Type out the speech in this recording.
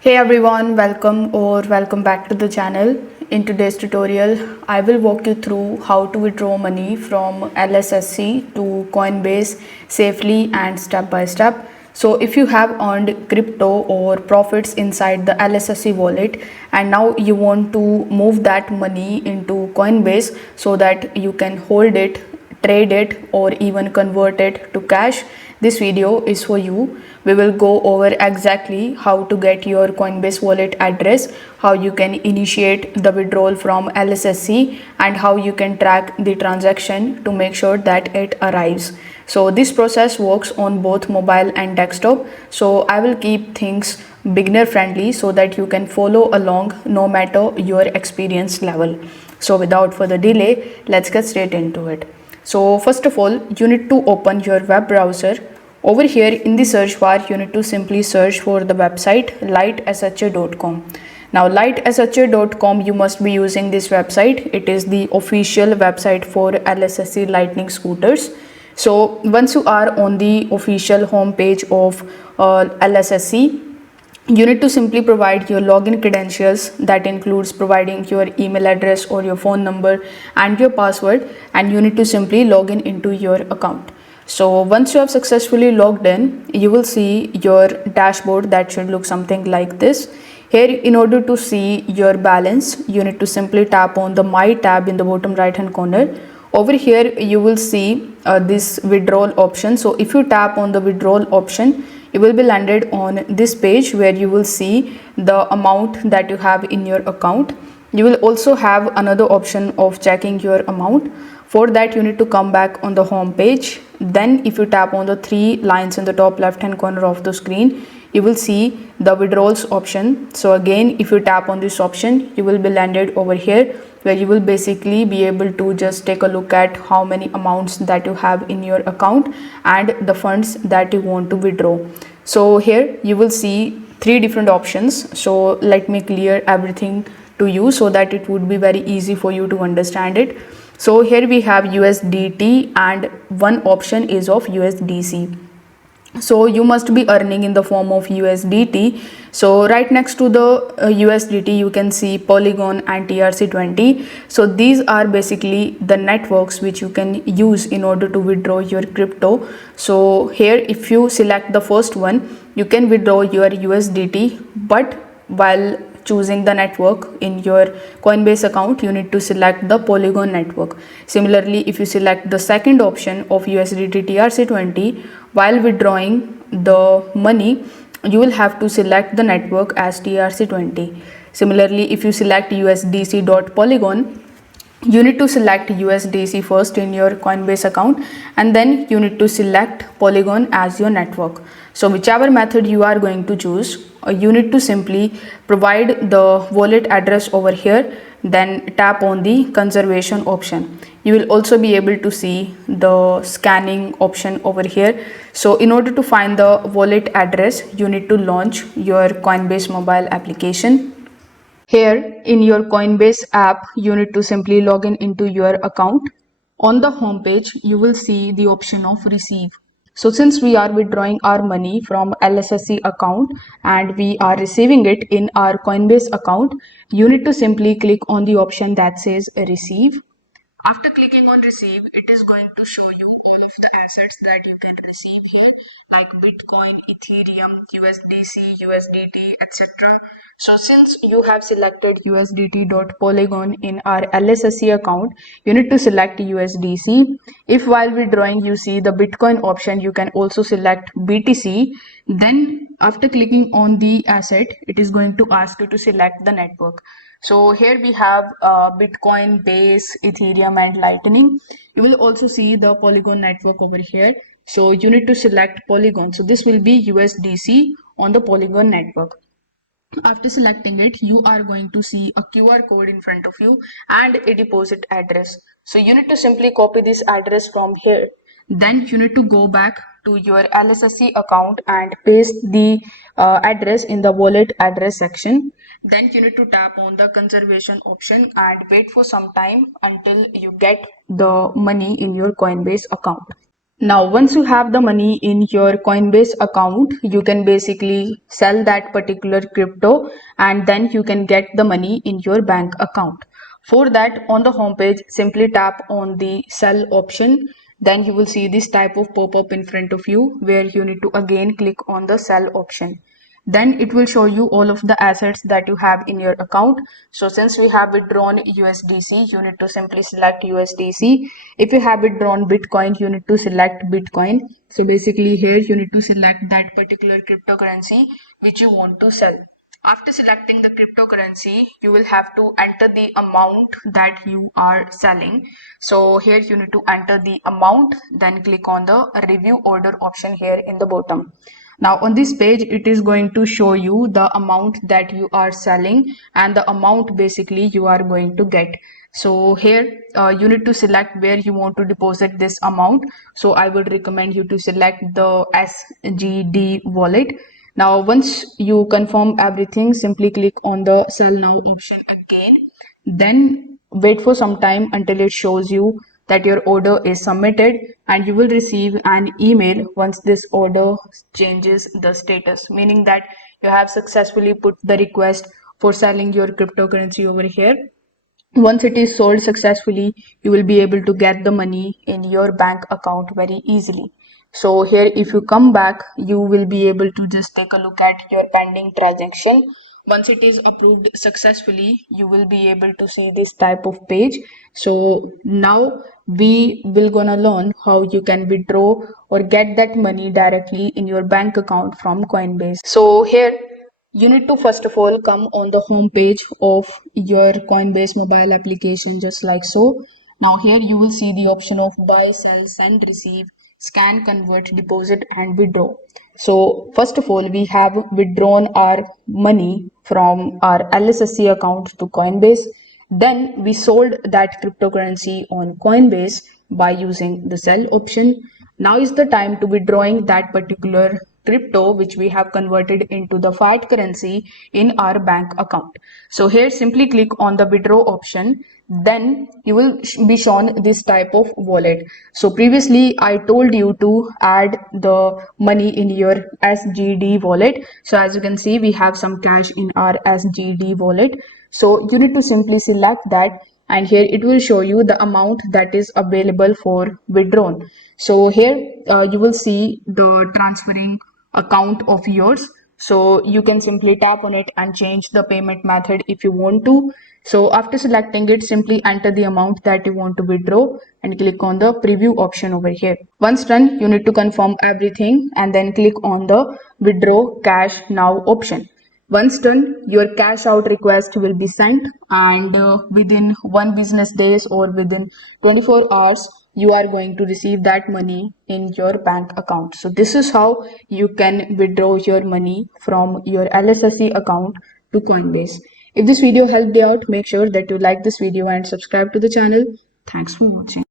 Hey everyone, welcome back to the channel. In today's tutorial, I will walk you through how to withdraw money from LSSC to Coinbase safely and step by step. So if you have earned crypto or profits inside the LSSC wallet and now you want to move that money into Coinbase so that you can hold it, trade it, or even convert it to cash, this video is for you. We will go over exactly how to get your Coinbase wallet address, how you can initiate the withdrawal from LSSC, and how you can track the transaction to make sure that it arrives. So this process works on both mobile and desktop. So I will keep things beginner friendly so that you can follow along no matter your experience level. So without further delay, let's get straight into it. So first of all, you need to open your web browser. Over here in the search bar, you need to simply search for the website lightSHA.com. Now lightSHA.com, you must be using this website. It is the official website for LSSC Lightning scooters. So once you are on the official homepage of LSSC, you need to simply provide your login credentials. That includes providing your email address or your phone number and your password, and you need to simply log into your account. So once you have successfully logged in, you will see your dashboard that should look something like this. Here, in order to see your balance, you need to simply tap on the My tab in the bottom right hand corner. Over here you will see this withdrawal option. So if you tap on the withdrawal option, you will be landed on this page where you will see the amount that you have in your account. You will also have another option of checking your amount. For that, you need to come back on the home page. Then if you tap on the three lines in the top left hand corner of the screen, you will see the withdrawals option. So again, if you tap on this option, you will be landed over here where you will basically be able to just take a look at how many amounts that you have in your account and the funds that you want to withdraw. So here you will see three different options. So let me clear everything to you so that it would be very easy for you to understand it. So here we have USDT and one option is of USDC. So you must be earning in the form of USDT. So right next to the USDT, you can see Polygon and TRC20. So these are basically the networks which you can use in order to withdraw your crypto. So here, if you select the first one, you can withdraw your USDT, but while choosing the network in your Coinbase account, you need to select the Polygon network. Similarly, if you select the second option of USDT TRC20, while withdrawing the money, you will have to select the network as TRC20. Similarly, if you select USDC.Polygon, you need to select USDC first in your Coinbase account, and then you need to select Polygon as your network. So whichever method you are going to choose, you need to simply provide the wallet address over here, then tap on the conservation option. You will also be able to see the scanning option over here. So in order to find the wallet address, you need to launch your Coinbase mobile application. Here in your Coinbase app, you need to simply log into your account. On the home page, you will see the option of receive. So since we are withdrawing our money from LSSC account and we are receiving it in our Coinbase account, you need to simply click on the option that says receive. After clicking on receive, it is going to show you all of the assets that you can receive here, like Bitcoin, Ethereum, USDC, USDT, etc. So since you have selected USDT.Polygon in our LSSC account, you need to select USDC. If while withdrawing you see the Bitcoin option, you can also select BTC. Then after clicking on the asset, it is going to ask you to select the network. So here we have Bitcoin, Base, Ethereum and Lightning. You will also see the Polygon network over here. So you need to select Polygon. So this will be USDC on the Polygon network. After selecting it, you are going to see a QR code in front of you and a deposit address. So you need to simply copy this address from here. Then you need to go back to your LSSC account and paste the address in the wallet address section. Then you need to tap on the conservation option and wait for some time until you get the money in your Coinbase account. Now, once you have the money in your Coinbase account, you can basically sell that particular crypto and then you can get the money in your bank account. For that, on the homepage, simply tap on the sell option. Then you will see this type of pop-up in front of you where you need to again click on the sell option. Then it will show you all of the assets that you have in your account. So since we have withdrawn USDC, you need to simply select USDC. If you have withdrawn Bitcoin, you need to select Bitcoin. So basically here you need to select that particular cryptocurrency which you want to sell. After selecting the cryptocurrency, you will have to enter the amount that you are selling. So here you need to enter the amount, then click on the review order option here in the bottom. Now on this page, it is going to show you the amount that you are selling and the amount basically you are going to get. So here you need to select where you want to deposit this amount. So I would recommend you to select the SGD wallet. Now once you confirm everything, simply click on the sell now option again. Then wait for some time until it shows you that your order is submitted, and you will receive an email once this order changes the status, meaning that you have successfully put the request for selling your cryptocurrency over here. Once it is sold successfully, you will be able to get the money in your bank account very easily. So here, if you come back, you will be able to just take a look at your pending transaction. Once it is approved successfully, you will be able to see this type of page. So now we will gonna learn how you can withdraw or get that money directly in your bank account from Coinbase. So here you need to first of all come on the home page of your Coinbase mobile application, just like so. Now here you will see the option of buy, sell, send, receive, scan, convert, deposit and withdraw. So first of all, we have withdrawn our money from our LSSC account to Coinbase. Then we sold that cryptocurrency on Coinbase by using the sell option. Now is the time to withdrawing that particular crypto which we have converted into the fiat currency in our bank account. So here simply click on the withdraw option, then you will be shown this type of wallet. So previously I told you to add the money in your SGD wallet. So as you can see, we have some cash in our SGD wallet. So you need to simply select that, and here it will show you the amount that is available for withdrawn. So here you will see the transferring account of yours. So you can simply tap on it and change the payment method if you want to. So after selecting it, simply enter the amount that you want to withdraw and click on the preview option over here. Once done, you need to confirm everything and then click on the withdraw cash now option. Once done, your cash out request will be sent, and within 1 business days or within 24 hours, you are going to receive that money in your bank account. So this is how you can withdraw your money from your LSSC account to Coinbase. If this video helped you out, make sure that you like this video and subscribe to the channel. Thanks for watching.